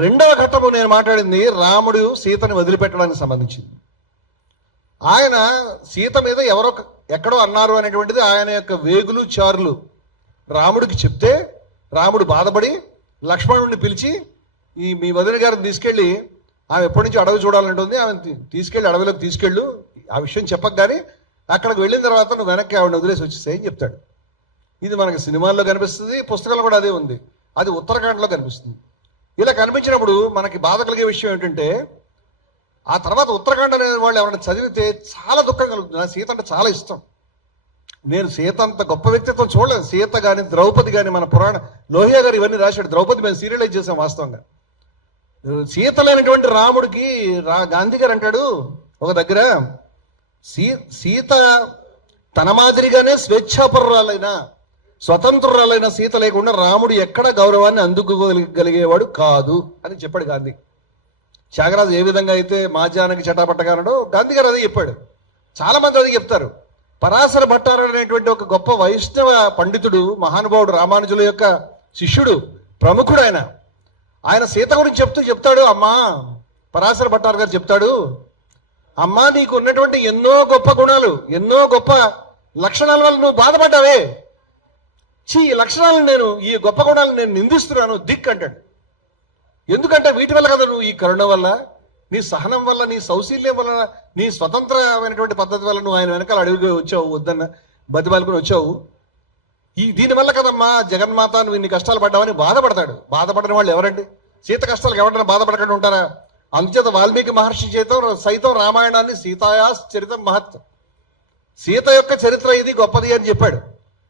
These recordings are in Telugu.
రెండవ ఘట్టము నేను మాట్లాడింది రాముడు సీతని వదిలిపెట్టడానికి సంబంధించింది. ఆయన సీత మీద ఎవరో ఎక్కడో అన్నారు అనేటువంటిది ఆయన యొక్క వేగులు చారులు రాముడికి చెప్తే రాముడు బాధపడి లక్ష్మణుడిని పిలిచి మీ వదిన గారిని తీసుకెళ్ళి ఆమె ఎప్పటి నుంచి అడవి చూడాలంటుంది, ఆమె తీసుకెళ్ళి అడవిలోకి తీసుకెళ్ళు, ఆ విషయం చెప్పక కానీ అక్కడికి వెళ్ళిన తర్వాత నువ్వు వెనక్కి ఆవిడని వదిలేసి వచ్చేసేయని చెప్తాడు. ఇది మనకి సినిమాల్లో కనిపిస్తుంది, పుస్తకాల్లో కూడా అదే ఉంది. అది ఉత్తరాఖండ్లో కనిపిస్తుంది. ఇలా కనిపించినప్పుడు మనకి బాధ కలిగే విషయం ఏంటంటే ఆ తర్వాత ఉత్తరాఖండ్ అనే వాళ్ళు ఎవరైనా చదివితే చాలా దుఃఖం కలుగుతుంది. నాకు సీత అంటే చాలా ఇష్టం. నేను సీత అంత గొప్ప వ్యక్తిత్వం చూడలేదు. సీత కానీ ద్రౌపది కానీ మన పురాణ లోహియా గారు ఇవన్నీ రాశాడు. ద్రౌపది మేము సీరియలైజ్ చేసాం. వాస్తవంగా సీత లేనటువంటి రాముడికి గాంధీ గారు అంటాడు ఒక దగ్గర, సీత తన మాదిరిగానే స్వేచ్ఛాపరురాలైన స్వతంత్రురాలైన సీత లేకుండా రాముడు ఎక్కడ గౌరవాన్ని అందుకోగలిగేవాడు కాదు అని చెప్పాడు గాంధీ. త్యాగరాజు ఏ విధంగా అయితే మాజానికి చటాపట్టగానడో గాంధీ గారు అదే చెప్పాడు. చాలా మంది అది చెప్తారు. పరాశర భట్టారు అనేటువంటి ఒక గొప్ప వైష్ణవ పండితుడు, మహానుభావుడు, రామానుజుల యొక్క శిష్యుడు, ప్రముఖుడు ఆయన సీత గురించి చెప్తాడు. అమ్మా, పరాశర భట్టారు గారు చెప్తాడు, అమ్మా నీకు ఉన్నటువంటి ఎన్నో గొప్ప గుణాలు, ఎన్నో గొప్ప లక్షణాల వల్ల నువ్వు బాధపడ్డావే, ఈ లక్షణాలను ఈ గొప్ప గుణాలను నేను నిందిస్తున్నాను దిక్ అంటాడు. ఎందుకంటే వీటి వల్ల కదా నువ్వు ఈ కరుణ వల్ల, నీ సహనం వల్ల, నీ సౌశీల్యం వల్ల, నీ స్వతంత్రమైనటువంటి పద్ధతి వల్ల నువ్వు ఆయన వెనకాల అడుగుగా వచ్చావు, వద్దన్న బతిమాలుకుని వచ్చావు. దీనివల్ల కదమ్మా జగన్మాత నువ్వు ఇన్ని కష్టాలు పడ్డావని బాధపడతాడు. బాధపడిన వాళ్ళు ఎవరండి? సీత కష్టాలకు ఎవరైనా బాధపడకుండా ఉంటారా? అందుచేత వాల్మీకి మహర్షి సైతం రామాయణాన్ని సీతాయా చరితం మహత్, సీత యొక్క చరిత్ర ఇది గొప్పది అని చెప్పాడు.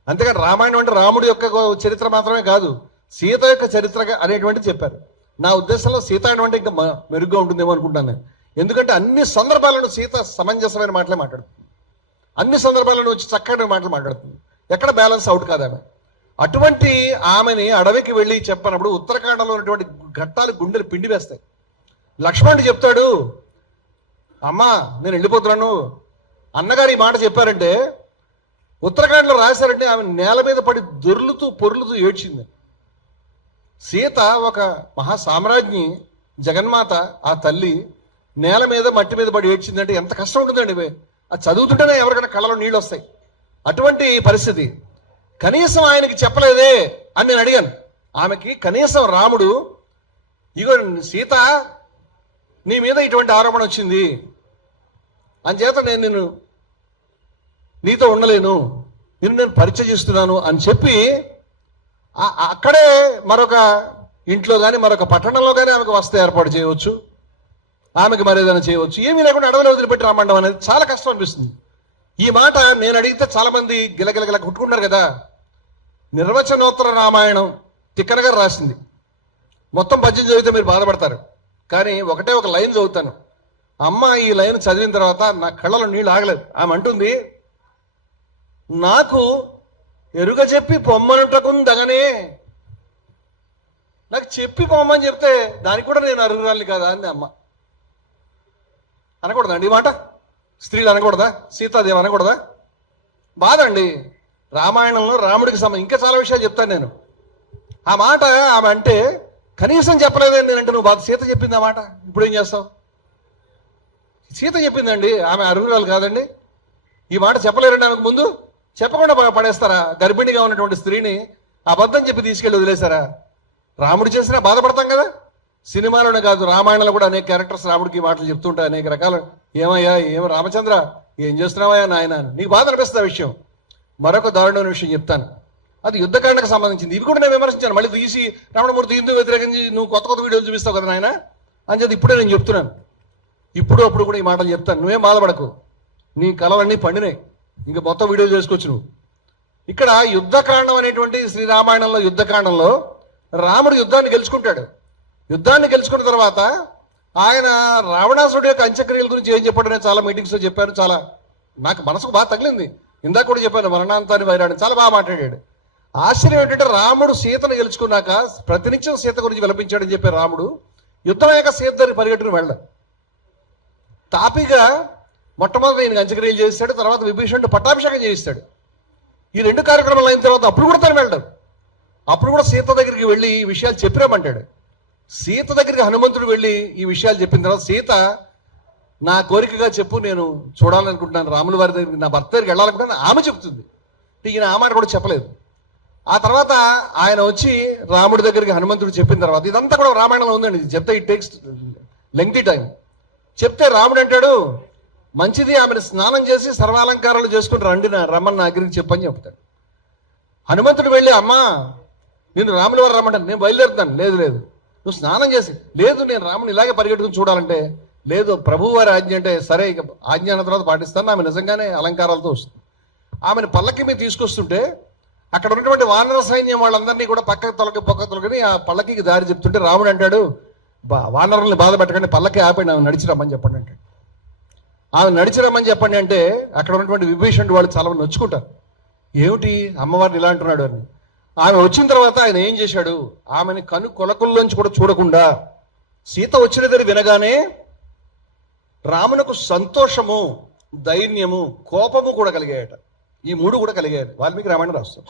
అంతేకాని రామాయణం అంటే రాముడి యొక్క చరిత్ర మాత్రమే కాదు, సీత యొక్క చరిత్ర అనేటువంటిది చెప్పారు. నా ఉద్దేశంలో సీతాయనం అంటే ఇంకా మెరుగ్గా ఉంటుందేమో అనుకుంటాను నేను. ఎందుకంటే అన్ని సందర్భాలను సీత సమంజసమైన మాటలే మాట్లాడుతుంది, అన్ని సందర్భాలను వచ్చి చక్కటి మాటలు మాట్లాడుతుంది, ఎక్కడ బ్యాలెన్స్ అవుట్ కాదు ఆమె. అటువంటి ఆమెని అడవికి వెళ్ళి చెప్పినప్పుడు ఉత్తరాఖండలో ఉన్నటువంటి ఘట్టాలు గుండెలు పిండి వేస్తాయి. లక్ష్మణుడు చెప్తాడు, అమ్మా నేను వెళ్ళిపోతున్నాను. అన్నగారు ఈ మాట చెప్పారంటే ఉత్తరాఖండ్లో రాశారంటే ఆమె నేల మీద పడి పొర్లుతూ ఏడ్చింది. సీత ఒక మహా సామ్రాజ్ఞి, జగన్మాత, ఆ తల్లి నేల మీద మట్టి మీద పడి ఏడ్చిందంటే ఎంత కష్టం ఉంటుందండి. అది చదువుతుంటేనే ఎవరికైనా కళ్ళలో నీళ్ళు వస్తాయి. అటువంటి పరిస్థితి. కనీసం ఆయనకి చెప్పలేదే అని నేను అడిగాను. ఆమెకి కనీసం రాముడు, ఇగో సీత నీ మీద ఇటువంటి ఆరోపణ వచ్చింది, అంచేత నేను నీతో ఉండలేను, నేను పరిచయం చేస్తున్నాను అని చెప్పి అక్కడే మరొక ఇంట్లో కానీ మరొక పట్టణంలో కానీ ఆమెకు వసతి ఏర్పాటు చేయవచ్చు, ఆమెకి మరేదైనా చేయవచ్చు. ఏమీ లేకుండా అడవిలో వదిలిపెట్టి రామండం అనేది చాలా కష్టం అనిపిస్తుంది. ఈ మాట నేను అడిగితే చాలా మంది గిలగిలగిల కొట్టుకుంటారు కదా. నిర్వచనోత్తర రామాయణం తిక్కన గారు రాసింది. మొత్తం పద్యం చదివితే మీరు బాధపడతారు. కానీ ఒకటే ఒక లైన్ చదువుతాను. అమ్మ ఈ లైన్ చదివిన తర్వాత నా కళ్ళలో నీళ్ళు ఆగలేదు. ఆమె అంటుంది, నాకు ఎరుగ చెప్పి పొమ్మనుటకుందగనే, నాకు చెప్పి పొమ్మని చెప్తే దానికి కూడా నేను అర్హురాలి కదా అంది అమ్మ. అనకూడదండి ఈ మాట? స్త్రీలు అనకూడదా? సీతాదేవి అనకూడదా? బాధ అండి. రామాయణంలో రాముడికి ఇంకా చాలా విషయాలు చెప్తాను నేను. ఆ మాట ఆమె అంటే కనీసం చెప్పలేదండి నేనంటే నువ్వు బాధ. సీత చెప్పింది ఆ మాట, ఇప్పుడు ఏం చేస్తావు? సీత చెప్పిందండి, ఆమె అర్హురాలు కాదండి. ఈ మాట చెప్పలేరండి ఆమెకు ముందు. చెప్పకుండా పడేస్తారా? గర్భిణిగా ఉన్నటువంటి స్త్రీని అబద్ధం చెప్పి తీసుకెళ్ళి వదిలేశారా? రాముడు చేసినా బాధపడతాం కదా. సినిమాలోనే కాదు, రామాయణంలో కూడా అనేక క్యారెక్టర్స్ రాముడికి మాటలు చెప్తుంటాయి, అనేక రకాలు. ఏమయ్యా, ఏం రామచంద్ర, ఏం చేస్తున్నావయ్యా నాయన, నీకు బాధ అనిపిస్తుంది ఆ విషయం. మరొక దారుణమైన విషయం చెప్తాను, అది యుద్ధకాండకు సంబంధించింది. ఇవి కూడా నేను విమర్శించాను. మళ్ళీ తీసి రావణమూర్తి హిందూ వ్యతిరేకించి నువ్వు కొత్త వీడియోలు చూపిస్తావు కదా నాయన అని చెప్పి ఇప్పుడే నేను చెప్తున్నాను. అప్పుడు కూడా ఈ మాటలు చెప్తాను. నువ్వేం బాధపడకు, నీ కలవన్నీ పండినాయి, ఇంకా మొత్తం వీడియోలు చేసుకోవచ్చు నువ్వు. ఇక్కడ యుద్ధకాండం అనేటువంటి శ్రీరామాయణంలో యుద్ధకాండంలో రాముడు యుద్ధాన్ని గెలుచుకుంటాడు. యుద్ధాన్ని గెలుచుకున్న తర్వాత ఆయన రావణాసురుడు యొక్క అంత్యక్రియల గురించి ఏం చెప్పాడనే చాలా మీటింగ్స్లో చెప్పారు. చాలా నాకు మనసుకు బాగా తగిలింది. ఇందాక కూడా చెప్పాను, మరణాంతాన్ని వైరాడు చాలా బాగా మాట్లాడాడు. ఆశ్చర్యం ఏంటంటే రాముడు సీతను గెలుచుకున్నాక ప్రతినిత్యం సీత గురించి విలపించాడని చెప్పే రాముడు యుద్ధం అయ్యాక సీత దగ్గరికి పరిగెట్టుకుని వెళ్ళాడు. తాపిగా మొట్టమొదటి ఈయనకి అంత్యక్రియలు చేస్తాడు, తర్వాత విభీషణుడు పట్టాభిషేకం చేయిస్తాడు. ఈ రెండు కార్యక్రమాలు అయిన తర్వాత అప్పుడు కూడా తను వెళ్ళాడు. అప్పుడు కూడా సీత దగ్గరికి వెళ్ళి ఈ విషయాలు చెప్పిరామంటాడు. సీత దగ్గరికి హనుమంతుడు వెళ్ళి ఈ విషయాలు చెప్పిన తర్వాత సీత నా కోరికగా చెప్పు, నేను చూడాలనుకుంటున్నాను రాముల వారి దగ్గరికి, నా భర్త దగ్గరికి వెళ్ళాలనుకుంటున్నాను ఆమె చెప్తుంది. ఈయన ఆ మాట కూడా చెప్పలేదు. ఆ తర్వాత ఆయన వచ్చి రాముడి దగ్గరికి హనుమంతుడు చెప్పిన తర్వాత, ఇదంతా కూడా రామాయణంలో ఉందండి, ఇది చెప్తే ఇట్ టేక్స్ లెంగ్తీ టైం. చెప్తే రాముడు అంటాడు, మంచిది, ఆమెను స్నానం చేసి సర్వాలంకారాలు చేసుకుని రండి, రమ్మని నా దగ్గరికి చెప్పని చెప్తాడు. హనుమంతుడు వెళ్ళి, అమ్మా నేను రాముల వారు రమ్మంటాను, నేను బయలుదేరుతాను. లేదు లేదు నువ్వు స్నానం చేసి, లేదు నేను రాముని ఇలాగే పరిగెట్టుకుని చూడాలంటే, లేదు ప్రభువు వారి ఆజ్ఞ అంటే, సరే ఇక ఆజ్ఞ అన్న తర్వాత పాటిస్తాను. ఆమె నిజంగానే అలంకారాలతో వస్తుంది. ఆమెను పల్లకి మీద తీసుకొస్తుంటే అక్కడ ఉన్నటువంటి వానర సైన్యం వాళ్ళందరినీ కూడా పక్కకు తొలగని ఆ పల్లకి దారి చెప్తుంటే రాముడు అంటాడు, వానరుల్ని బాధ పెట్టకండి, పల్లకి ఆపండి, ఆమె నడిచి రమ్మని చెప్పండి అంటాడు. ఆమె నడిచి రమ్మని చెప్పండి అంటే అక్కడ ఉన్నటువంటి విభీషణుడు వాళ్ళు చాలా నొచ్చుకుంటారు, ఏమిటి అమ్మవారిని ఇలా అంటున్నాడు అని. ఆమె వచ్చిన తర్వాత ఆయన ఏం చేశాడు, ఆమెని కను కొలకుల్లోంచి కూడా చూడకుండా సీత వచ్చినదని వినగానే రామునకు సంతోషము, ధైర్యము, కోపము కూడా కలిగాయట. ఈ మూడు కూడా కలిగాయి. వాల్మీకి రామాయణం రాస్తాం.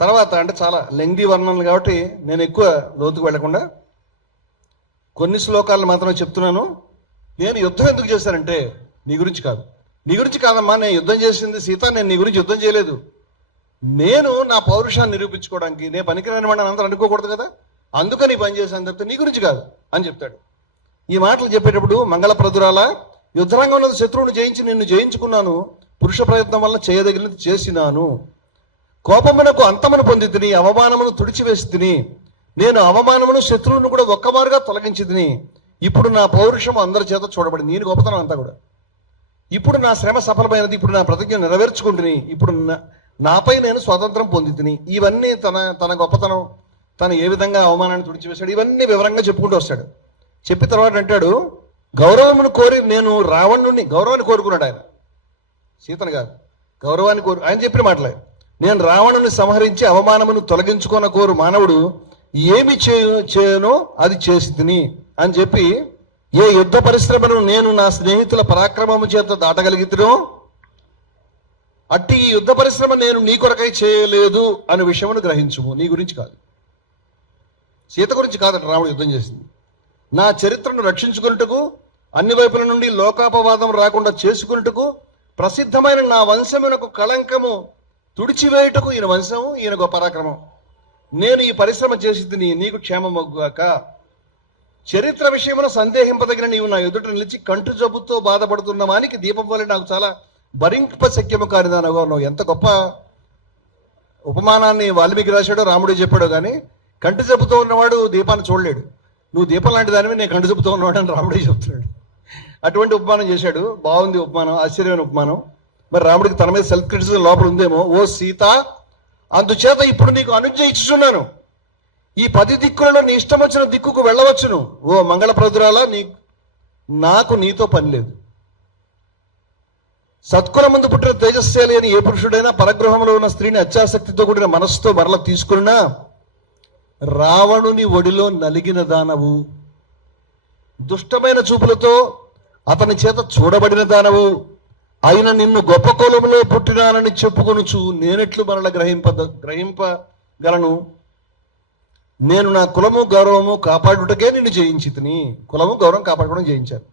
తర్వాత అంటే చాలా లెంగ్దీ వర్ణనలు కాబట్టి నేను ఎక్కువ లోతుకు వెళ్లకుండా కొన్ని శ్లోకాలను మాత్రమే చెప్తున్నాను. నేను యుద్ధం ఎందుకు చేశానంటే నీ గురించి కాదు, నీ గురించి కాదమ్మా, నేను యుద్ధం చేసింది సీత, నేను నీ గురించి యుద్ధం చేయలేదు. నేను నా పౌరుషాన్ని నిరూపించుకోవడానికి, నేను పనికిరాని వాడిని అందరూ అనుకోకూడదు కదా, అందుకని ఈ పని చేశాను చెప్తే నీ గురించి కాదు అని చెప్తాడు. ఈ మాటలు చెప్పేటప్పుడు, మంగళప్రదురాల, యుద్ధరంగంలో శత్రువును జయించి నిన్ను జయించుకున్నాను, పురుష ప్రయత్నం వల్ల చేయదగినది చేసినాను, కోపమునకు అంతమును పొంది తిని, అవమానమును తుడిచివేసి తిని, నేను అవమానమును శత్రువును కూడా ఒక్కమారుగా తొలగించి తిని, ఇప్పుడు నా పౌరుషము అందరి చేత చూడబడింది. నేను గొప్పతనం అంతా కూడా, ఇప్పుడు నా శ్రమ సఫలమైనది, ఇప్పుడు నా ప్రతిజ్ఞ నెరవేర్చుకుంటుని, ఇప్పుడు నాపై నేను స్వాతంత్రం పొంది తిని. ఇవన్నీ తన గొప్పతనం, తను ఏ విధంగా అవమానాన్ని తుడిచివేశాడు, ఇవన్నీ వివరంగా చెప్పుకుంటూ వస్తాడు. చెప్పిన తర్వాత అంటాడు, గౌరవమును కోరి నేను రావణుని, గౌరవాన్ని కోరుకున్నాడు ఆయన, సీతను కాదు, గౌరవాన్ని ఆయన చెప్పిన మాటలే, నేను రావణుని సంహరించి అవమానమును తొలగించుకున్న కోరు మానవుడు ఏమి చేయనో అది చేసి తిని అని చెప్పి, ఏ యుద్ధ పరిశ్రమను నేను నా స్నేహితుల పరాక్రమము చేత దాటగలిగితేనో అట్టి ఈ యుద్ధ పరిశ్రమ నేను నీ కొరకై చేయలేదు అనే విషయమును గ్రహించుము. నీ గురించి కాదు, సీత గురించి కాదట రాముడు యుద్ధం చేసింది. నా చరిత్రను రక్షించుకున్నట్టుకు, అన్ని వైపుల నుండి లోకాపవాదం రాకుండా చేసుకున్నట్టుకు, ప్రసిద్ధమైన నా వంశమునకు కళంకము తుడిచివేయుటకు ఈయన వంశము, ఈయన గొప్ప పరాక్రమం. నేను ఈ పరిశ్రమ చేసి నీకు క్షేమమగుగాక. చరిత్ర విషయమున సందేహింపదగిన నీవు నా ఎదుట నిలిచి కంటు జబ్బుతో బాధపడుతున్న వానికి దీపం వల్ల నాకు చాలా భరింప శక్యము కానిదానగా ఉన్నావు. ఎంత గొప్ప ఉపమానాన్ని వాల్మీకి రాశాడో రాముడు చెప్పాడో కానీ, కంటి జబ్బుతో ఉన్నవాడు దీపాన్ని చూడలేడు. నువ్వు దీపం లాంటి దానివి, నేను కంటి జబ్బుతో ఉన్నవాడు అని రాముడే చెప్తున్నాడు. అటువంటి ఉపమానం చేశాడు. బాగుంది ఉపమానం, ఆశ్చర్యమైన ఉపమానం. మరి రాముడికి తన మీద సెల్ఫ్ క్రిటిసిజం లోపల ఉందేమో. ఓ సీత, అందుచేత ఇప్పుడు నీకు అనుజ్ఞ ఇచ్చుచున్నాను, ఈ 10 దిక్కులలో నీ ఇష్టం వచ్చిన దిక్కుకు వెళ్ళవచ్చును. ఓ మంగళప్రదురాల, నాకు నీతో పని లేదు. సత్కుల ముందు పుట్టిన తేజస్శాలి అని ఏ పురుషుడైనా పరగృహంలో ఉన్న స్త్రీని అత్యాసక్తితో కూడిన మనస్సుతో మరల తీసుకున్నా రావణుని ఒడిలో నలిగిన దానవు, దుష్టమైన చూపులతో అతని చేత చూడబడిన దానవు ఆయన నిన్ను గొప్ప కులంలో పుట్టినానని చెప్పుకొనుచు నేనెట్లు మరల గ్రహింపగలను. నేను నా కులము గౌరవము కాపాడుటకే నిన్ను జయించి తిని, కులము గౌరవం కాపాడుకోవడం జయించాను,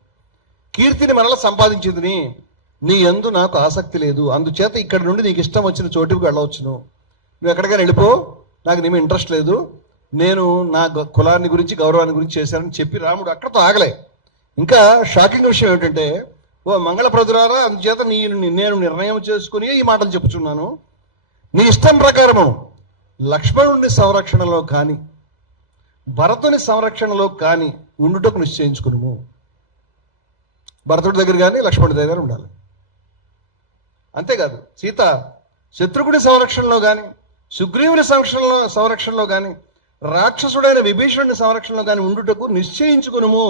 కీర్తిని మరల సంపాదించి తిని, నీ యందు నాకు ఆసక్తి లేదు, అందుచేత ఇక్కడ నుండి నీకు ఇష్టం వచ్చిన చోటుకు వెళ్ళవచ్చును, నువ్వు ఎక్కడికైనా వెళ్ళిపో, నాకు నీ ఇంట్రెస్ట్ లేదు, నేను నా కులాన్ని గురించి గౌరవాన్ని గురించి చేశానని చెప్పి రాముడు అక్కడతో ఆగలే. ఇంకా షాకింగ్ విషయం ఏమిటంటే, ఓ మంగళప్రదురారా, అందుచేత నేను నిర్ణయం చేసుకుని ఈ మాటలు చెప్పుచున్నాను, నీ ఇష్టం ప్రకారము లక్ష్మణుని సంరక్షణలో కానీ భరతుని సంరక్షణలో కానీ ఉండుటకు నిశ్చయించుకును. భరతుడి దగ్గర కానీ లక్ష్మణుడి దగ్గర ఉండాలి. అంతేకాదు, సీత శత్రుకుడి సంరక్షణలో కానీ సుగ్రీవుని సంరక్షణలో కానీ రాక్షసుడైన విభీషణుని సంరక్షణలో కానీ ఉండుటకు నిశ్చయించుకునుము,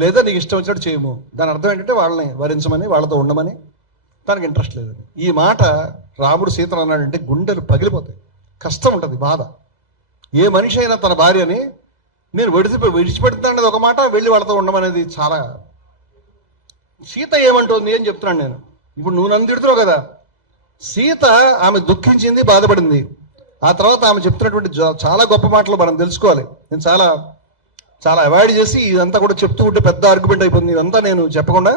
లేదా నీకు ఇష్టం వచ్చినట్టు చేయము. దాని అర్థం ఏంటంటే వాళ్ళని వరించమని, వాళ్ళతో ఉండమని, తనకి ఇంట్రెస్ట్ లేదని. ఈ మాట రాముడు సీతను అన్నాడంటే గుండెలు పగిలిపోతాయి, కష్టం ఉంటుంది, బాధ. ఏ మనిషి అయినా తన భార్యని నేను విడిచిపెడుతున్నానది ఒక మాట, వెళ్ళి వాళ్ళతో ఉండమనేది చాలా. సీత ఏమంటోంది అని చెప్తున్నాను నేను. ఇప్పుడు నువ్వు నన్ను తిడుతున్నావు కదా, సీత ఆమె దుఃఖించింది, బాధపడింది. ఆ తర్వాత ఆమె చెప్తున్నటువంటి చాలా గొప్ప మాటలు మనం తెలుసుకోవాలి. నేను చాలా చాలా అవాయిడ్ చేసి ఇదంతా కూడా చెప్తూ ఉంటే పెద్ద ఆర్గ్యుమెంట్ అయిపోతుంది. ఇదంతా నేను చెప్పకుండా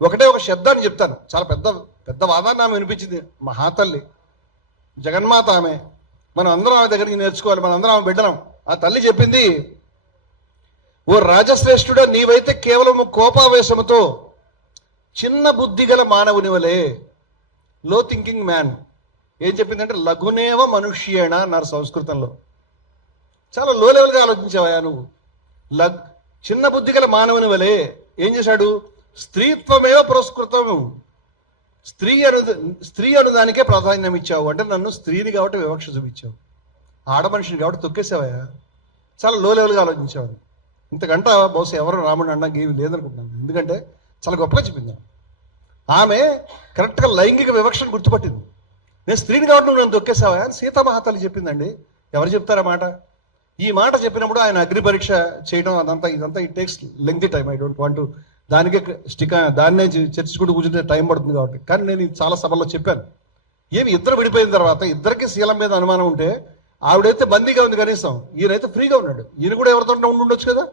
ఒకటే ఒక శబ్దాన్ని చెప్తాను. చాలా పెద్ద పెద్ద వాదాన్ని ఆమె వినిపించింది. మహాతల్లి జగన్మాత ఆమె. మనం అందరం ఆమె దగ్గరికి నేర్చుకోవాలి. మనం అందరం ఆమె బిడ్డలం. ఆ తల్లి చెప్పింది, ఓ రాజశ్రేష్ఠుడా, నీవైతే కేవలం కోపావేశముతో చిన్న బుద్ధి గల మానవుని వలే, లో థింకింగ్ మ్యాన్. ఏం చెప్పిందంటే లఘునేవ మనుష్యేణ అన్నారు సంస్కృతంలో. చాలా లో లెవెల్గా ఆలోచించావా నువ్వు. చిన్న బుద్ధి గల మానవుని వలే ఏం చేశాడు, స్త్రీత్వమేవ పురస్కృతం, స్త్రీ అనుదానికే ప్రాధాన్యం ఇచ్చావు. అంటే నన్ను స్త్రీని కాబట్టి వివక్ష చూపించావు, ఆడమనిషిని కాబట్టి తొక్కేసావా. చాలా లో లెవెల్గా ఆలోచించావు. ఇంతకంట బహుశా ఎవరు రాముడు అన్నాక ఏమి లేదనుకుంటున్నాను. ఎందుకంటే చాలా గొప్పగా చెప్పింది ఆమె. కరెక్ట్గా లైంగిక వివక్షను గుర్తుపట్టింది. నేను స్త్రీని కాబట్టి నువ్వు నన్ను తొక్కేసావా అని సీతామహాతల్లి చెప్పిందండి. ఎవరు చెప్తారా మాట? ఈ మాట చెప్పినప్పుడు ఆయన అగ్ని పరీక్ష చేయడం ఇదంతా it takes lengthy time. I don't want దానికే దాన్నే చర్చించుకుంటూ కూర్చుంటే టైం పడుతుంది కాబట్టి. కానీ నేను చాలా సభల్లో చెప్పాను, ఏమి ఇద్దరు విడిపోయిన తర్వాత ఇద్దరికి శీలం మీద అనుమానం ఉంటే, ఆవిడైతే బందీగా ఉంది కనీసం, ఈయనైతే ఫ్రీగా ఉన్నాడు. ఈయన కూడా ఎవరితో ఉండొచ్చు కదా.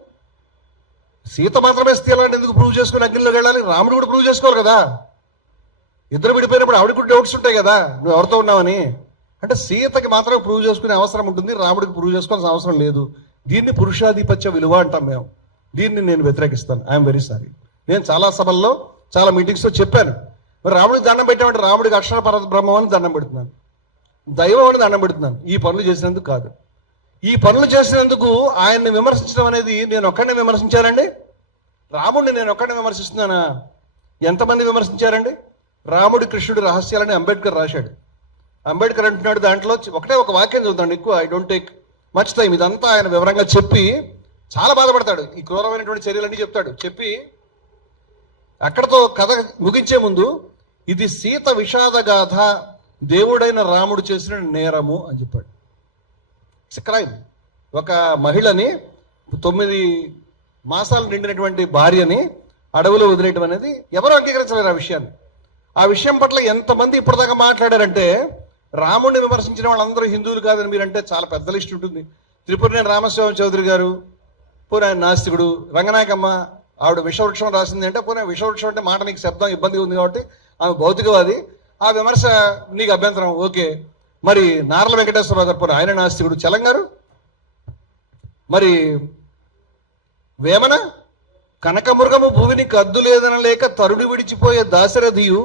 సీత మాత్రమే శీలాన్ని ఎందుకు ప్రూవ్ చేసుకుని అగ్నిలోకి వెళ్ళాలి? రాముడు కూడా ప్రూవ్ చేసుకోవాలి కదా. ఇద్దరు విడిపోయినప్పుడు ఆవిడ కూడా డౌట్స్ ఉంటాయి కదా, నువ్వు ఎవరితో ఉన్నావని. అంటే సీతకి మాత్రమే ప్రూవ్ చేసుకునే అవసరం ఉంటుంది, రాముడికి ప్రూవ్ చేసుకోవాల్సిన అవసరం లేదు. దీన్ని పురుషాధిపత్య విలువ అంటాం మేము. దీన్ని నేను వ్యతిరేకిస్తాను. I'm very sorry. నేను చాలా సభల్లో చాలా మీటింగ్స్లో చెప్పాను, మరి రాముడికి దండం పెట్టామంటే రాముడికి అక్షర పరబ్రహ్మం అని దండం పెడుతున్నాను, దైవం అని దండం పెడుతున్నాను. ఈ పనులు చేసినందుకు కాదు. ఈ పనులు చేసినందుకు ఆయన్ని విమర్శించడం అనేది నేను ఒక్కడిని విమర్శించానండి? రాముడిని నేను ఒక్కడిని విమర్శిస్తున్నానా? ఎంతమంది విమర్శించారండి? రాముడి కృష్ణుడి రహస్యాలని అంబేద్కర్ రాశాడు. అంబేద్కర్ అంటున్నాడు దాంట్లో ఒకటే ఒక వాక్యం చదువుతాడు, ఎక్కువ I don't take much time. ఇదంతా ఆయన వివరంగా చెప్పి చాలా బాధపడతాడు. ఈ క్రూరమైనటువంటి చర్యలన్నీ చెప్తాడు. చెప్పి అక్కడతో కథ ముగించే ముందు, ఇది సీత విషాదగాథ, దేవుడైన రాముడు చేసిన నేరము అని చెప్పాడు. It's crime. ఒక మహిళని 9 మాసాలు నిండినటువంటి భార్యని అడవిలో వదిలేయటం అనేది ఎవరు అంగీకరించలేరు ఆ విషయాన్ని. ఆ విషయం పట్ల ఎంతమంది ఇప్పటిదాకా మాట్లాడారంటే, రాముడిని విమర్శించిన వాళ్ళందరూ హిందువులు కాదని మీరంటే చాలా పెద్ద లిస్ట్ ఉంటుంది. త్రిపురనేని రామస్వామి చౌదరి గారు, పోనీ ఆయన నాస్తికుడు. రంగనాయకమ్మ ఆవిడ విషవృక్షం రాసింది అంటే, పోనీ విషవృక్షం అంటే మాట నీకు శబ్దం ఇబ్బందిగా ఉంది కాబట్టి ఆమె భౌతికవాది, ఆ విమర్శ నీకు అభ్యంతరం, ఓకే. మరి నార్ల వెంకటేశ్వరరావు గారు, పోనీ ఆయన నాస్తికుడు. చలం గారు, మరి వేమన, కనకమృగము భూమిని కద్దు లేదనలేక తరుడు విడిచిపోయే దాశరథియు,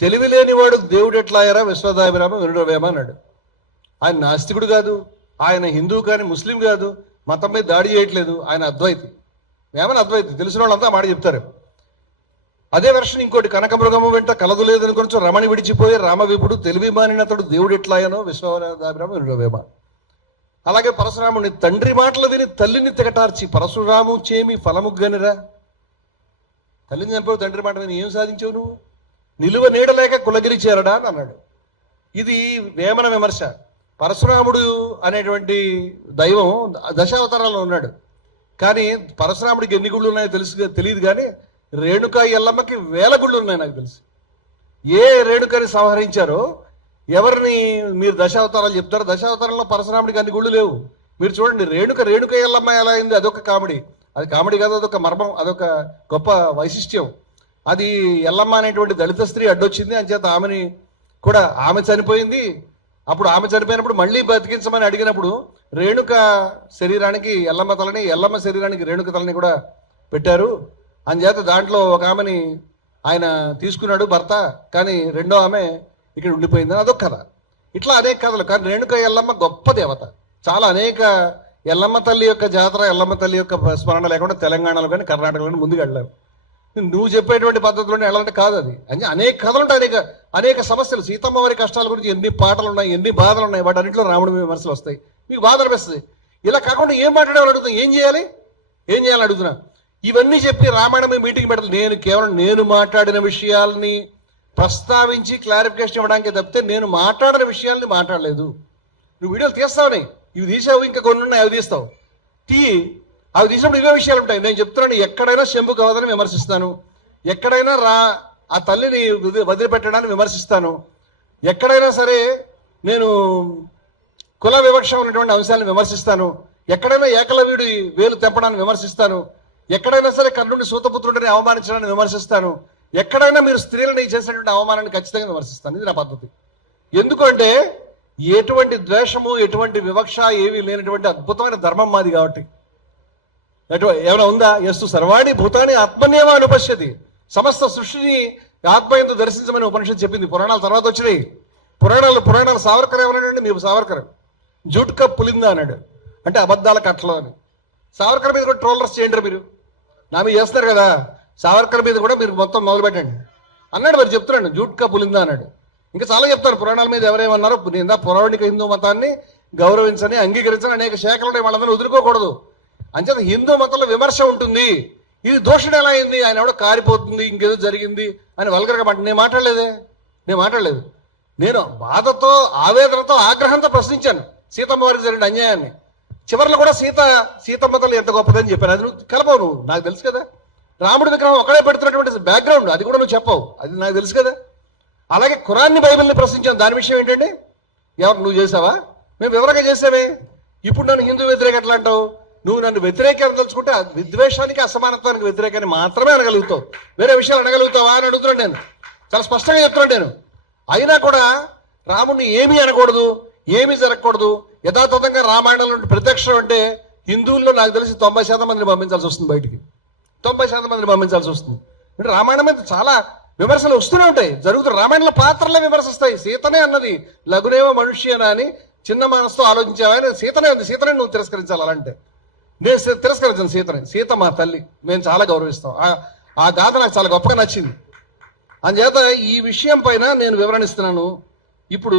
తెలివి లేనివాడు దేవుడు ఎట్లాయరా విశ్వదాభిరామ వినుడవేమ అన్నాడు. ఆయన నాస్తికుడు కాదు, ఆయన హిందువు కానీ ముస్లిం కాదు, మతం మీద దాడి చేయట్లేదు. ఆయన అద్వైతి. వేమన అద్వైతి. తెలిసిన వాళ్ళంతా మాట చెప్తారు. అదే వెర్షన్ ఇంకోటి, కనకమృగము వెంట కలదు లేదని కొంచెం రమణి విడిచిపోయే రామవిపుడు, తెలివి మానినతడు దేవుడు ఎట్లాయనో విశ్వదాభిరామ వినుడవేమ. అలాగే పరశురాముని, తండ్రి మాటలు విని తల్లిని తెగటార్చి పరశురాము చేమి ఫలము గనిరా. తల్లిని చంపావు, తండ్రి మాట విని ఏం సాధించావు నువ్వు? నిలువ నీడలేక కులగిరి చేరడా అని అన్నాడు. ఇది వేమన విమర్శ. పరశురాముడు అనేటువంటి దైవం దశావతారాల్లో ఉన్నాడు. కానీ పరశురాముడికి ఎన్ని గుళ్ళు ఉన్నాయో తెలియదు. కానీ రేణుకా ఎల్లమ్మకి 1000 గుళ్ళు ఉన్నాయి నాకు తెలుసు. ఏ రేణుకని సంహరించారో, ఎవరిని మీరు దశావతారాలు చెప్తారు? దశావతారంలో పరశురాముడికి అన్ని గుళ్ళు లేవు. మీరు చూడండి, రేణుక ఎల్లమ్మ ఎలా అయింది, అదొక కామెడీ. అది కామెడీ కాదు, అదొక మర్మం, అదొక గొప్ప వైశిష్ట్యం. అది ఎల్లమ్మ అనేటువంటి దళిత స్త్రీ అడ్డొచ్చింది, అంచేత ఆమెని కూడా, ఆమె చనిపోయింది. అప్పుడు ఆమె చనిపోయినప్పుడు మళ్ళీ బతికించమని అడిగినప్పుడు రేణుక శరీరానికి ఎల్లమ్మ తలని, ఎల్లమ్మ శరీరానికి రేణుక తలని కూడా పెట్టారు. అంచేత దాంట్లో ఒక ఆమెని ఆయన తీసుకున్నాడు భర్త, కానీ రెండో ఆమె ఇక్కడ ఉండిపోయిందని అదొక కథ. ఇట్లా అనేక కథలు. కానీ రేణుక ఎల్లమ్మ గొప్ప దేవత. చాలా అనేక ఎల్లమ్మ తల్లి యొక్క జాతర, ఎల్లమ్మ తల్లి యొక్క స్మరణ లేకుండా తెలంగాణలో కానీ కర్ణాటకలో కానీ ముందుకు వెళ్ళావు. నువ్వు చెప్పేటువంటి పద్ధతిలోనే వెళ్ళాలంటే కాదు అది. అనేక కథలు ఉంటాయి, అనేక సమస్యలు. సీతమ్మ వారి కష్టాల గురించి ఎన్ని పాటలు ఉన్నాయి, ఎన్ని బాధలు ఉన్నాయి. వాటి అన్నింటిలో రాముడి విమర్శలు వస్తాయి. మీకు బాధ అనిపిస్తుంది. ఇలా కాకుండా ఏం మాట్లాడేవాళ్ళు అడుగుతున్నా, ఏం చేయాలని అడుగుతున్నా. ఇవన్నీ చెప్పి రామాయణం మీటింగ్ పెడతాను. కేవలం నేను మాట్లాడిన విషయాల్ని ప్రస్తావించి క్లారిఫికేషన్ ఇవ్వడానికి తప్పితే నేను మాట్లాడిన విషయాల్ని మాట్లాడలేదు. నువ్వు వీడియోలు తీస్తావని, ఇవి తీసావు, ఇంకా కొన్ని ఉన్నాయి, అవి తీస్తావు. అవి తీసినప్పుడు ఇవే విషయాలు ఉంటాయి. నేను చెప్తున్నాను, ఎక్కడైనా శంభు కవదని విమర్శిస్తాను, ఎక్కడైనా ఆ తల్లిని వదిలిపెట్టడాన్ని విమర్శిస్తాను, ఎక్కడైనా సరే నేను కుల వివక్ష ఉన్నటువంటి అంశాలను విమర్శిస్తాను, ఎక్కడైనా ఏకలవ్యుడి వేలు తెంపడాన్ని విమర్శిస్తాను, ఎక్కడైనా సరే కర్ణుడి సూతపుత్రుడిని అవమానించడాన్ని విమర్శిస్తాను, ఎక్కడైనా మీరు స్త్రీలని చేసినటువంటి అవమానాన్ని ఖచ్చితంగా విమర్శిస్తాను. ఇది నా పద్ధతి. ఎందుకంటే ఎటువంటి ద్వేషము, ఎటువంటి వివక్ష ఏమీ లేనటువంటి అద్భుతమైన ధర్మం మాది. కాబట్టి ఏమైనా ఉందా? యస్తు సర్వాణి భూతాన్ని ఆత్మన్యేవ అనుపశ్యతి, సమస్త సృష్టిని ఆత్మయంతో దర్శించమని ఉపనిషత్తు చెప్పింది. పురాణాల తర్వాత వచ్చినాయి. పురాణాలు సావర్కర్ ఎవరన్నాడండి? మీరు సావర్కర్ జూట్క పులిందా అన్నాడు, అంటే అబద్ధాల కట్టలు అని. సావర్కర్ మీద కూడా ట్రోలర్స్ చేయండి మీరు, నా మీద చేస్తారు కదా, సావర్కర్ మీద కూడా మీరు మొత్తం మొదలు పెట్టండి అన్నాడు. మరి చెప్తున్నాడు జూట్క పులిందా అన్నాడు. ఇంకా చాలా చెప్తాను పురాణాల మీద ఎవరేమన్నారో. నేను పౌరాణిక హిందూ మతాన్ని గౌరవించని, అంగీకరించని అనేక శాఖలు ఉన్నాయి, వాళ్ళందరూ వదులుకోకూడదు. అంచేత హిందూ మతంలో విమర్శ ఉంటుంది. ఇది దోషుడు ఎలా అయింది, ఆయన ఎవడో కారిపోతుంది, ఇంకేదో జరిగింది అని వల్గరగా నేను మాట్లాడలేదు. నేను బాధతో, ఆవేదనతో, ఆగ్రహంతో ప్రశ్నించాను సీతమ్మ వారికి జరిగిన అన్యాయాన్ని. చివరిలో కూడా సీతమ్మ తల్లి ఎంత గొప్పదని చెప్పాను. అది నువ్వు కలపవు, నువ్వు నాకు తెలుసు కదా. రాముడి విగ్రహం ఒకడే పెడుతున్నటువంటి బ్యాక్గ్రౌండ్ అది కూడా నువ్వు చెప్పవు, అది నాకు తెలుసు కదా. అలాగే ఖురాన్ని, బైబిల్ని ప్రశ్నించాను. దాని విషయం ఏంటండి? ఎవరు నువ్వు చేసావా? మేము వివరంగా చేసామే. ఇప్పుడు నన్ను హిందూ వ్యతిరేక ఎట్లా అంటావు? నువ్వు నన్ను వ్యతిరేకాన్ని తలుచుకుంటే విద్వేషానికి, అసమానత్వానికి వ్యతిరేకాన్ని మాత్రమే అనగలుగుతావు, వేరే విషయాలు అనగలుగుతావా అని అడుగుతున్నాను. నేను చాలా స్పష్టంగా చెప్తున్నాను. నేను అయినా కూడా రాముడిని ఏమీ అనకూడదు, ఏమీ జరగకూడదు. యథాతథంగా రామాయణంలో ప్రత్యక్షం అంటే హిందువుల్లో నాకు తెలిసి 90% మందిని పంపించాల్సి వస్తుంది, బయటికి 90% మందిని పంపించాల్సి వస్తుంది. అంటే రామాయణం మీద చాలా విమర్శలు వస్తూనే ఉంటాయి, జరుగుతాయి. రామాయణంలో పాత్రలే విమర్శిస్తాయి. సీతనే అన్నది లఘునేవ మనుష్యన అని చిన్న మనసుతో ఆలోచించావని సీతనే ఉంది, సీతనే నువ్వు తిరస్కరించాలి. అలాంటే నేను తిరస్కరించాను సీతని. సీత మా తల్లి, మేము చాలా గౌరవిస్తాం. ఆ గాథ నాకు చాలా గొప్పగా నచ్చింది. అందుచేత ఈ విషయం పైన నేను వివరణిస్తున్నాను. ఇప్పుడు